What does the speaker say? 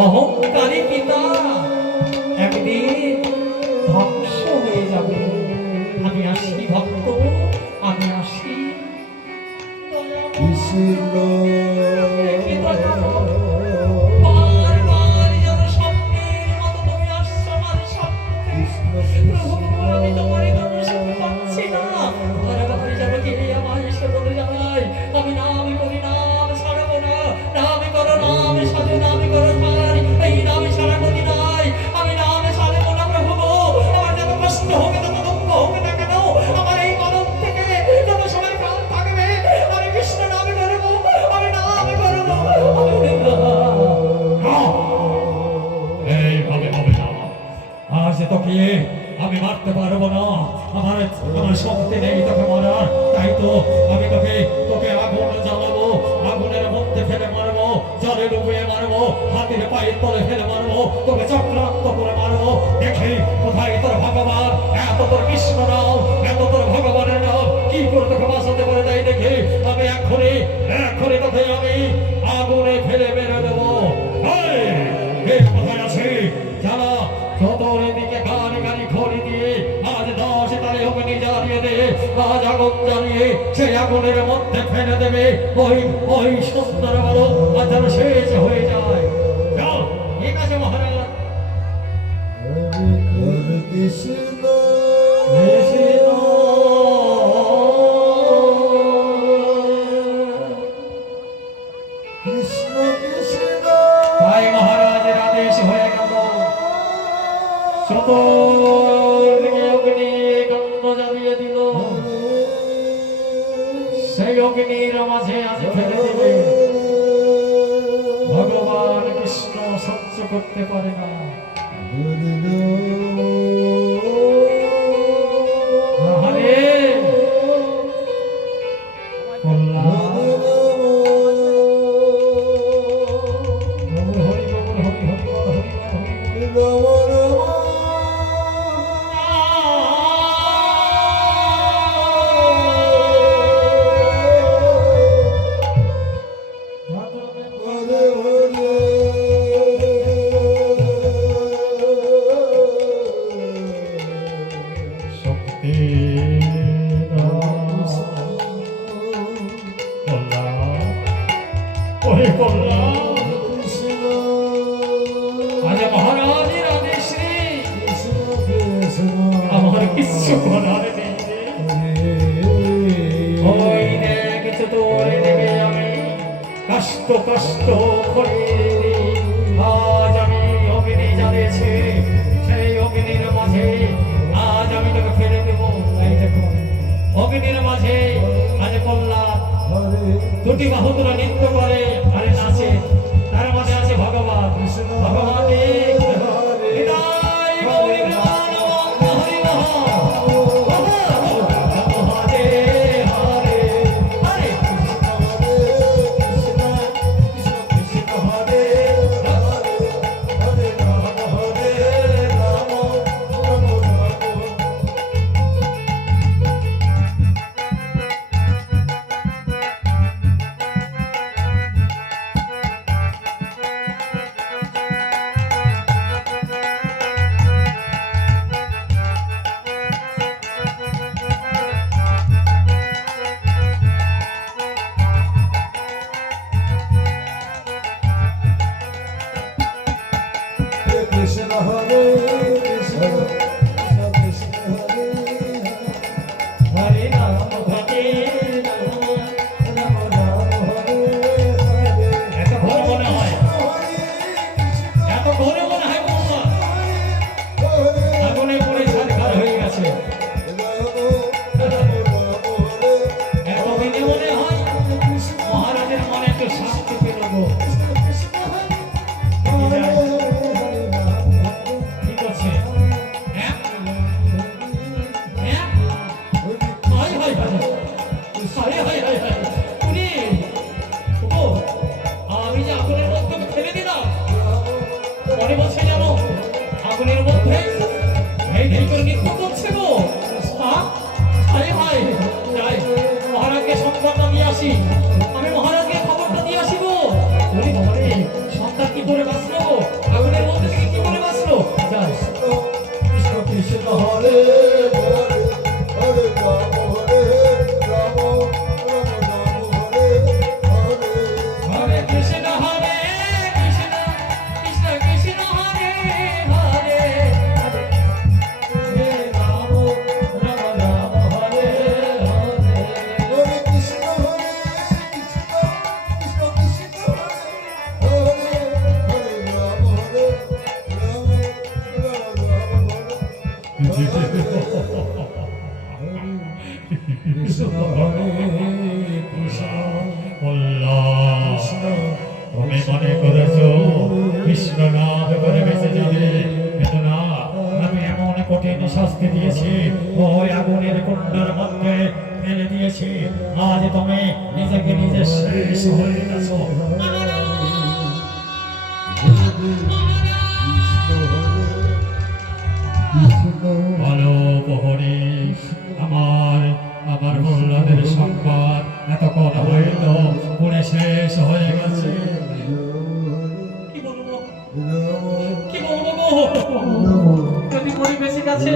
অহংকারী পিতা একদিন ধ্বংস হয়ে যাবে। আমি আসি ভক্ত, আমি আসি। বারবার যেন স্বপ্নের মতো তুমি আসছো আমার সামনে। প্রভু, আমি তোমার দর্শন পাচ্ছি না। বারবার যেন কে আমায় এসে বলে যায়, আমি নাম করি নাম ছাড়বো না, নাম করো নাম সাজো, নাম করো সার, এই নামে সারা গতি নাই, আমি নামে ছাড়বো না। প্রভু, আমার যত কষ্ট হবে, তত দুঃখ হবে না কেন, আমার এই কলম থেকে যত সময় প্রাণ থাকবে, আমি কৃষ্ণ নামে করবো, আমি নামে করবো। এইভাবে হবে না। আজ তোকে আমি মারতে পারবো না, আমার আমার শক্তি নেই তোকে মারার। তাই তো আমি তোকে তোকে আগুন জ্বালাবো, আগুনের মধ্যে ফেলে মারবো, জলে ডুবিয়ে মারবো, হাতির পায়ের তলে ফেলে মারবো, তোকে চক্রান্ত করে মারবো। দেখি কোথায় তোর ভগবান, এত তোর কৃষ্ণ নাম, এত তোর ভগবানের নাম কি করে তোকে বাঁচাতে পারে। তাই দেখি আমি এক্ষুনি এক্ষুনি তোকে আমি আগুনে ফেলে মেরে দেবো। কোথায় আছে জানা, চতুর্দিকে গান গাড়ি খড়ি দিয়ে আজ 10 তালে অগ্নি জ্বালিয়ে দে, আজ আগুন জ্বালিয়ে সেই আগুনের মধ্যে ফেলে দেবে। ওই ওই সুন্দর বলো আজ যেন শেষ হয়ে যায়। যাও, ঠিক আছে মহারাজ। কৃষ্ণ কৃষ্ণ কৃষ্ণ কৃষ্ণ। তাই মহারাজের আদেশ হয়ে গেল। চতুর্দিকে অগ্নি কাণ্ড জ্বালিয়ে দিল, সেই অগ্নির মাঝে আজ ফেলে দেবে। ভগবান কৃষ্ণ সহ্য করতে পারে না। মহারাজের আদেশে আমার কিছু করার নেই। ওই দেখ চতুর দিকে আমি কষ্ট কষ্ট করে আজ আমি অগ্নি জ্বালিয়েছি, সেই অগ্নির মাঝে আজ আমি তোকে ফেলে দেবো। এই দেখো অগ্নির মাঝে আজ পল্লা দুটি বাহু তুলে নৃত্য করে আরে নাচে, তার মাঝে আছে ভগবান। ভগবান আসি, আমি মহারাজকে খবরটা দিয়ে আসিব। বলি বাবারে সন্তান কি করে বাঁচলো। তুমি মনে করেছো কৃষ্ণ নাম করে বেঁচে যাবে, কিন্তু না, আমি এমন কঠিন শাস্তি দিয়েছি, ওই আগুনের কুণ্ডের মধ্যে ফেলে দিয়েছি। আজ তুমি নিজেকে নিজে শেষ হয়ে গেছো। বলো প্রহরী, আমার আমার মোল্লাদের সংবাদ এতক্ষণ হইল পুরে শেষ হয়ে গেছে। কি বলবো গো? যদি মরি বেঁচে গেছে